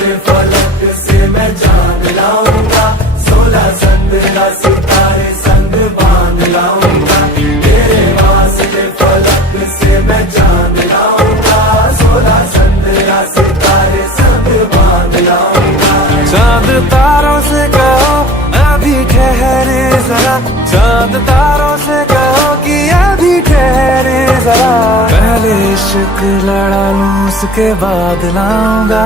के फलक से मैं चांद लाऊंगा, 16 संद्रा सितारे संग बांध लाऊंगा। तेरे वास्ते फलक से मैं चांद लाऊंगा, 16 संद्रा सितारे संग बांध लाऊंगा। चांद तारों से कहो अभी ठहरे जरा, चांद तारों से कहो कि अभी ठहरे जरा। पहले इश्क लड़ा लूं उसके बाद लाऊंगा।